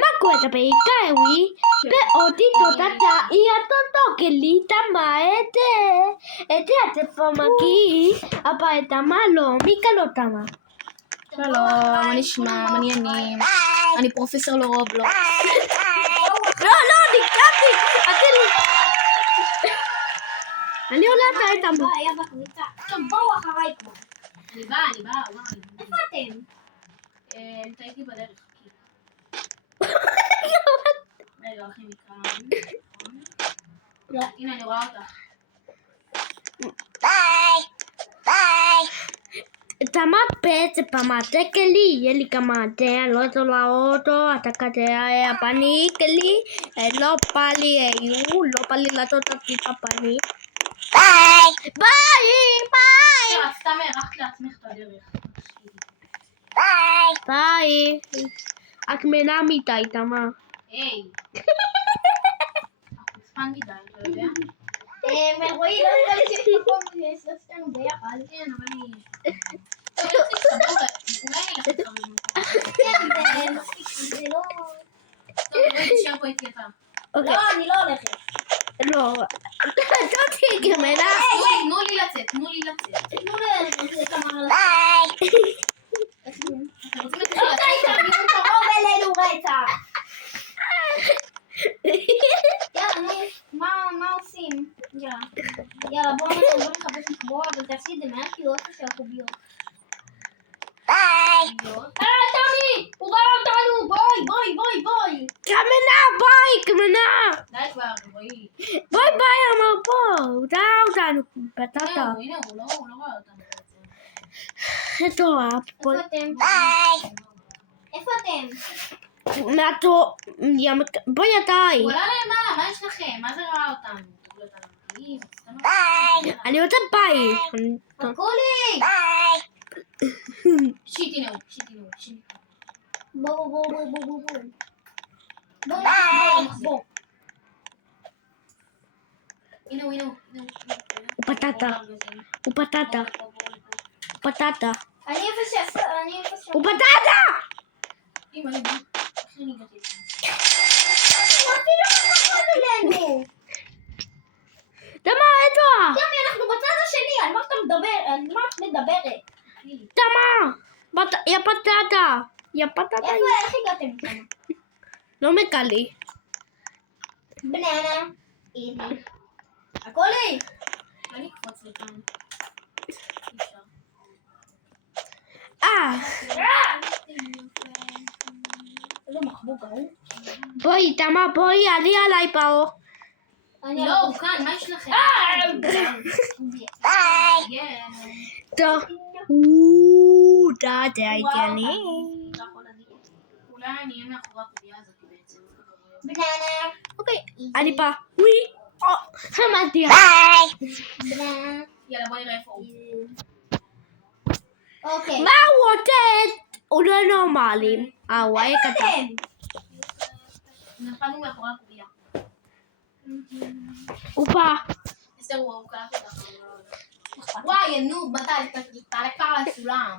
Makweta pe kaiwi pe otito tata ia toto kelita maete ate famaki apa etamalo mikalotama. שלום, מה נשמע? מה עניינים? אני פרופסור לרובלוקס. לא, ניקאתי! אני עולה את האתמה. היה בקבוצה. עכשיו בואו אחריי פה. אני באה, וואי. איפה אתם? טעיתי בדרך. רגע, הולכים מכאן. הנה, אני רואה אותך. Tamape pamate keli yeli kamate lo la auto atakate apani keli lo pali la tota kita pani. Bye. סתם הערכת לעצמך את הדרך. Bye. את מנה מיטה איתמה. היי. חוצפן מדי, לא יודע. רועי, לא נראה לי שיש מקום שלושתנו ביחד. כן, אבל אני... זה לא... טוב, בואי תשאר פה איתי אתה. לא, אני לא הולכת. לא. תותי גמנה. תנו לי לצאת. תנו לי כמה... אתם רוצים לא צריך להביא קרוב אלינו רצח. יאללה, מה עושים? יאללה, בואו נחפש מחבור, אבל תעשי את זה מהר כי הוא עושה של הקוביות. תמי! הוא ראה אותנו! בואי! גמנה. די כבר, רועי. ביי אמר פה. הוא דעה אותנו. בטטה. הנה, הוא לא רואה אותנו בעצם. מטורף. איפה אתם? בואי ידיי. הוא עלה למעלה, מה יש לכם? מה זה ראה אותנו? אני רוצה ביי. קולי! שיטי נאו. בואו. הנה. הוא פטטה. אני איפה הוא פטטה! אמא, איך אני הגעתי? הוא אפילו לא קרוב אלינו! תמה, איתו! תמי, אנחנו בצד השני, על מה את מדברת? תמה! יא פטטה! איך הגעתם כאן? לא מקלי. בננה. איזי. הקולי! אני אקפוץ לכאן. איזה מחבוק ההוא. בואי, תמה, בואי, עלי עליי פה. לא, הוא כאן, מה יש לכם? טוב. דה הייתי אני. אולי אני אהיה מאחורי הקובייה הזאת בעצם. בננה. אוקיי, אני פה. וואי. חמדתי. בננה. יאללה, בוא נראה איפה הוא. אוקיי. מה הוא רוצה? הוא לא נורמלי. הוא היה קטן. נפלנו מאחורי הקובייה. הוא פה. בסדר, הוא קלט אותך. וואי, נו, מתי? תעלה כבר לסולם.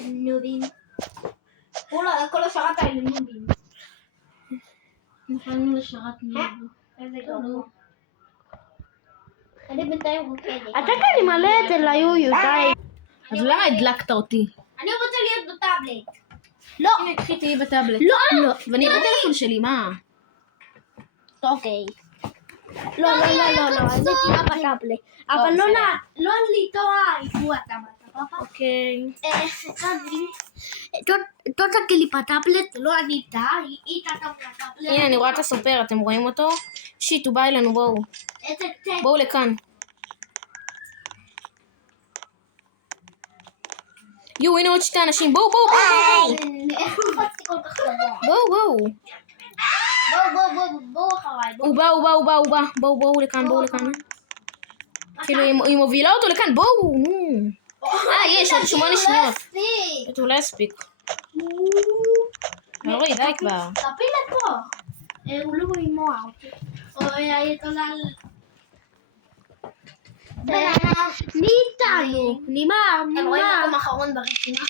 נובים. כל השרת האלה נובים. נפלנו לשרת נובים. איזה גרוע. אני בינתיים רוקדת. אתה כאן מלא אצל היו די. אז למה הדלקת אותי? אני רוצה להיות בטאבלט. לא. הנה, קחי תהיי בטאבלט. לא. ואני בטלפון שלי, מה? אוקיי. לא, אני תהיה בטאבלט. אבל לא ליטוע איתו אתה מה. אוקיי. תודה כלי בטאבלט, לא אני איתה, היא איתה בטאבלט. הנה, אני רואה את הסופר, אתם רואים אותו? שיט, הוא בא אלינו, בואו. בואו לכאן. יו, הנה עוד שתי אנשים, בואו. איך קפצתי כל כך גבוה? בואו. בואו אחריי. הוא בא. בואו לכאן. כאילו, היא מובילה אותו לכאן, בואו, נו. יש עוד 8 שניות. הוא לא יספיק. רועי, די כבר. תפיל לפה. הוא לא מואר. אוי, תודה. מי איתנו? נמר. הם רואים מקום אחרון ברשימה.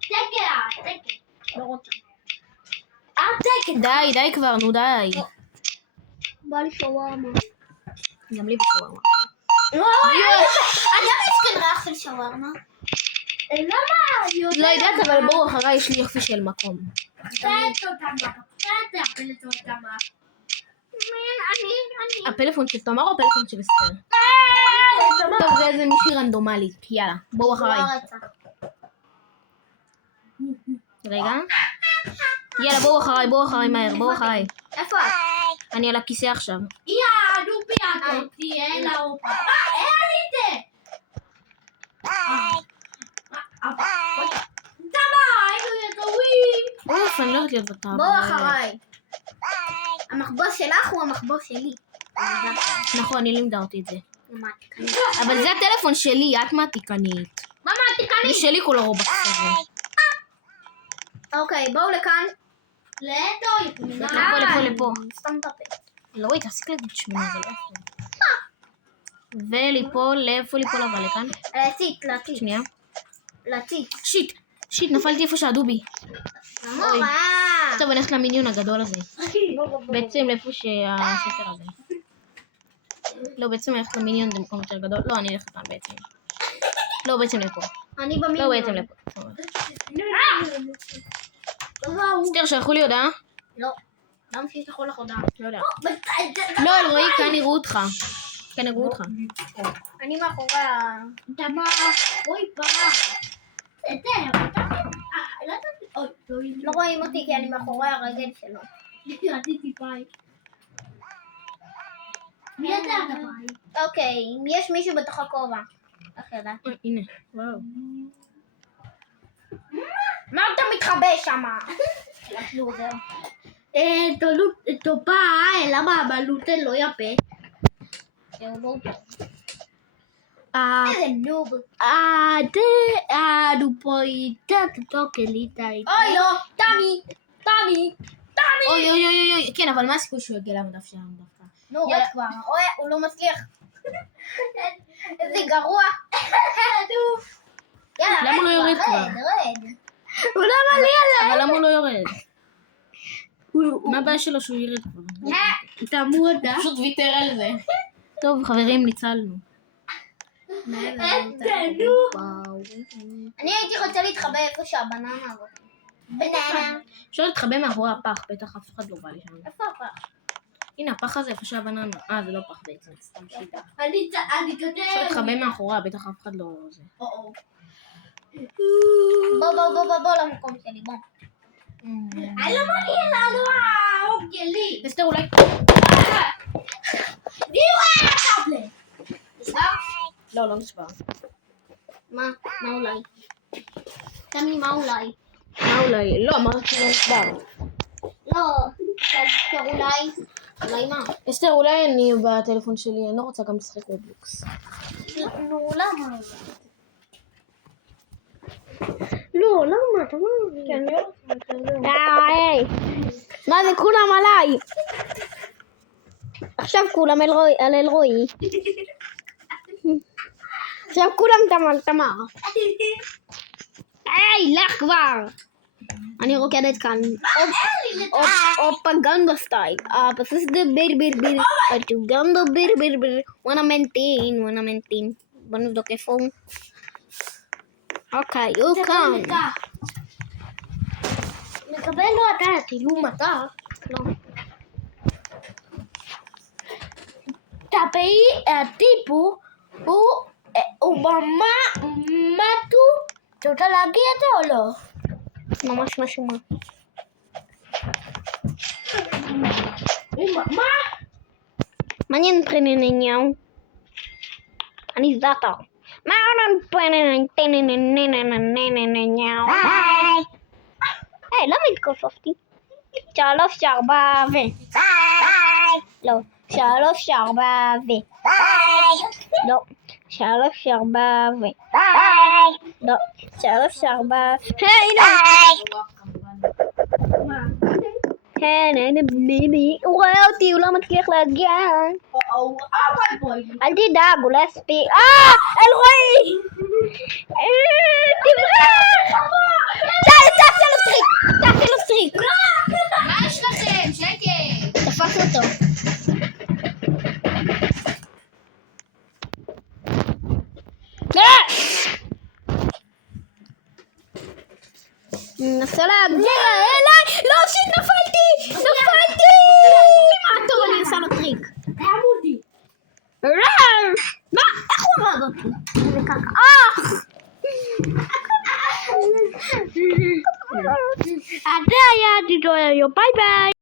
תקע. די כבר, נו די. בא לי שווארמה. גם לי בשווארמה. אני לא מסכן ריח של שווארמה. למה? לא יודעת, אבל בואו אחריי, יש לי יופי של מקום. הפלאפון של תמר או הפלאפון של אסתר? טוב, זה איזה מישהי רנדומלית. יאללה, בואו אחריי. רגע. יאללה, בואו אחריי מהר, בואו אחריי. איפה את? אני על הכיסא עכשיו. אוף, אני לא יודעת להיות בטאבלט. בואו אחריי. המחבוס שלך הוא המחבוס שלי. נכון, היא לימדה אותי את זה. אבל זה הטלפון שלי, את מעתיקנית. מה מעתיקנית? זה שלי כל הרובקס הזה. אוקיי, בואו לכאן. לפה. סתם את הפה. לא, תפסיק להגיד שמונה, זה לא יפה. וליפול, לאיפה ליפול אבל לכאן? להציץ. שנייה. להציץ. שיט, נפלתי איפה שהדובי. נורא. טוב, אני הולכת למיניון הגדול הזה. בעצם לאיפה שהספר הזה. לא, בעצם אני הולכת למיניון במקום יותר גדול. לא, אני הולכת כאן בעצם. לא, בעצם לפה. אני לא, במיניון. בעצם לפה. אסתר, שלחו לי הודעה? לא. למה שישלחו לך הודעה? לא יודע. לא, אלרועי, כאן יראו אותך. כאן יראו אותך. אני מאחורי ה... לא רואים אותי כי אני מאחורי הרגל שלו. אוקיי, אם יש מישהו בתוך הכובע. איך ידעת? הנה, וואו. מה אתה מתחבא שמה? טובה, למה הבלוטה לא יפה? איזה נוב. פה איתה תוקליטה. אוי לא, תמי. אוי, כן, אבל מה הסיכוי שהוא יגיע למדף שלנו דווקא? נו, רד כבר. אוי, הוא לא מצליח. איזה גרוע. יאללה, למה הוא לא יורד כבר? רד. הוא לא מלא עליי. אבל למה הוא לא יורד? מה הבעיה שלו שהוא ירד כבר? תמות, פשוט ויתר על זה. טוב, חברים, ניצלנו. אני הייתי רוצה להתחבא איפה שהבננה הזאת. בננה. אפשר להתחבא מאחורי הפח, בטח אף אחד לא בא לי שם. איפה הפח? הנה, הפח הזה, איפה שהבננה. זה לא פח בעצם, סתם שיטה. אני אפשר כותב. להתחבא מאחוריה, בטח אף אחד לא... בוא למקום שלי, בוא. אני לא מגיע לנו האוגלי. אסתר, אולי... לא, לא נשבר. מה אולי? תן לי מה אולי. מה אולי? לא, אמרת שלא נשבר. לא, תזכר אולי מה? אסתר, אולי אני בטלפון שלי, אני לא רוצה גם לשחק בבלוקס. נו, למה? לא, למה? אתה מה? כן, מה זה כולם עליי? עכשיו כולם על אלרועי. עכשיו כולם תמר. היי, לך כבר. אני רוקדת כאן. אופגנדה סטייל. פסוס בר. אופגנדה בר. וואנה מנטין. בוא נבדוק איפה הוא. אוקיי, הוא כאן. מקבל לו אתה צילום אתה? לא. טפי הטיפו הוא במטו. אתה רוצה להגיד את זה או לא? ממש משהו מה. מה? מעניין פרנניהו. אני זאטה. מה פרנניהו? היי, למה התכופפתי? 3, 4 ו... לא, 3, 4 ו... לא, 3, 4 ו... לא, 3, 4... היי, לא! הוא רואה אותי, הוא לא מצליח להגיע. אל תדאג, הוא לא יספיק. אלרועי! תברח! תעשי לו סטריק! מה יש לכם? תפס אותו. ננסה להגיע אליי. לא, שיט, נפלתי. מה טוב, אני עושה לו טריק. עמודי. מה? איך הוא הרג אותי? זה ככה. זה היה הדידו היום. ביי ביי.